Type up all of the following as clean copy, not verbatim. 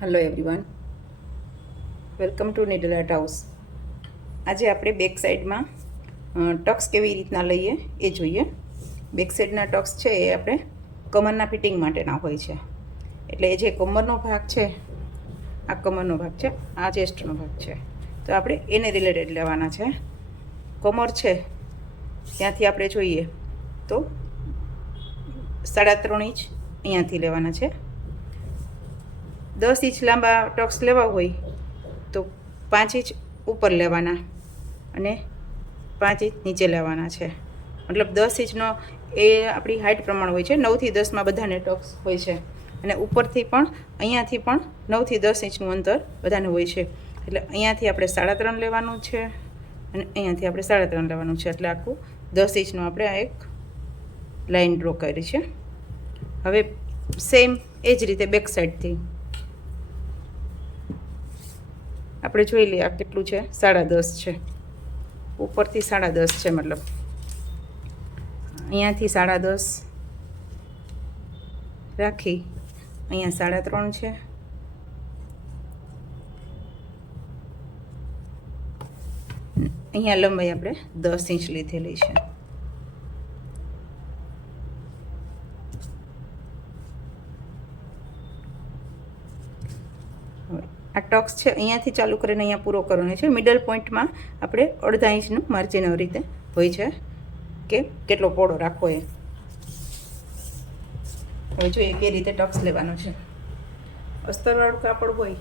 Hello everyone, welcome to needle art house. આજે આપણે back સાઈડમાં ટક્સ કેવી રીતના લઈએ એ જોઈએ. બેક સાઈડના ટક્સ છે એ આપણે કમરના ફિટિંગ માટેના હોય છે. એટલે એ જે કમરનો ભાગ છે, આ કમરનો ભાગ છે, આ ચેસ્ટનો ભાગ છે, તો આપણે એને રિલેટેડ લેવાના છે. કમર છે ત્યાંથી આપણે જોઈએ તો 3.5 ઇંચ અહીંયાથી લેવાના છે. 10 ઇંચ લાંબા ટક્સ લેવા હોય તો 5 ઇંચ ઉપર લેવાના અને 5 ઇંચ નીચે લેવાના છે. મતલબ 10 ઇંચનો એ આપણી હાઇટ પ્રમાણે હોય છે. 9 થી 10માં બધાને ટક્સ હોય છે અને ઉપરથી પણ અહીંયાથી પણ 9 થી 10 ઇંચનું અંતર બધાને હોય છે. એટલે અહીંયાથી આપણે 3.5 લેવાનું છે અને અહીંયાથી આપણે 3.5 લેવાનું છે. એટલે આખું 10 ઇંચનું આપણે આ એક લાઈન ડ્રો કરી છે. હવે સેમ એ જ રીતે બેક સાઈડથી આપણે જોઈ લઈએ આ કેટલું છે. 10.5 છે, ઉપરથી 10.5 છે. મતલબ અહીંયાથી 10.5 રાખી અહીંયા 3.5 છે. અહીંયા લંબાઈ આપણે 10 ઇંચ લીધેલી છે. આ ટક્સ છે અહીંયાથી ચાલુ કરીને અહીંયા પૂરો કરવાનો છે. મિડલ પોઈન્ટમાં આપણે 1/2 ઇંચનું માર્જિન આવી રીતે હોય છે કે કેટલો પહોળો રાખવો એ. હવે જોઈએ કે રીતે ટક્સ લેવાનો છે. અસ્તરવાળું કાપડ હોય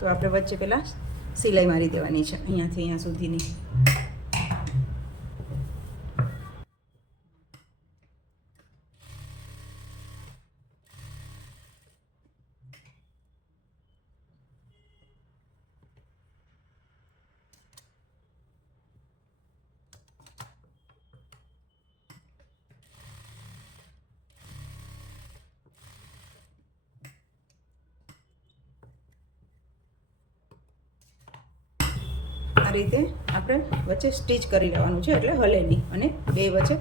તો આપણે વચ્ચે પહેલાં સિલાઈ મારી દેવાની છે, અહીંયાથી અહીંયા સુધીની. આ રીતે આપણે વચ્ચે સ્ટીચ કરી લેવાનું છે, એટલે હલે નહીં અને બે વચ્ચે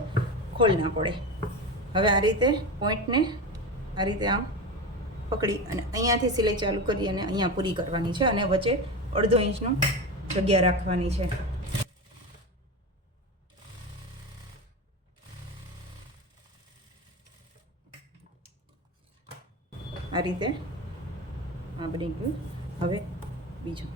ખોલ ના પડે. હવે આ રીતે પોઈન્ટને આ રીતે આમ પકડી અને અહીંયાથી સિલાઈ ચાલુ કરી અને અહીંયા પૂરી કરવાની છે અને વચ્ચે 1/2 ઇંચનું જગ્યા રાખવાની છે. આ રીતે આ બની ગયું. હવે બીજું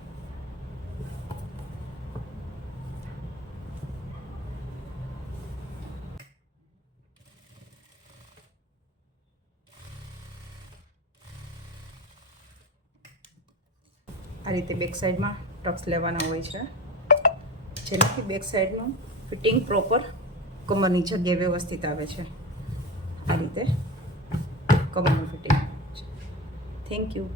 આ રીતે બેક સાઈડમાં ટક્સ લેવાના હોય છે, જેનાથી બેક સાઈડનું ફિટિંગ પ્રોપર કમરની જગ્યાએ વ્યવસ્થિત આવે છે. આ રીતે કમરનું ફિટિંગ. Thank you.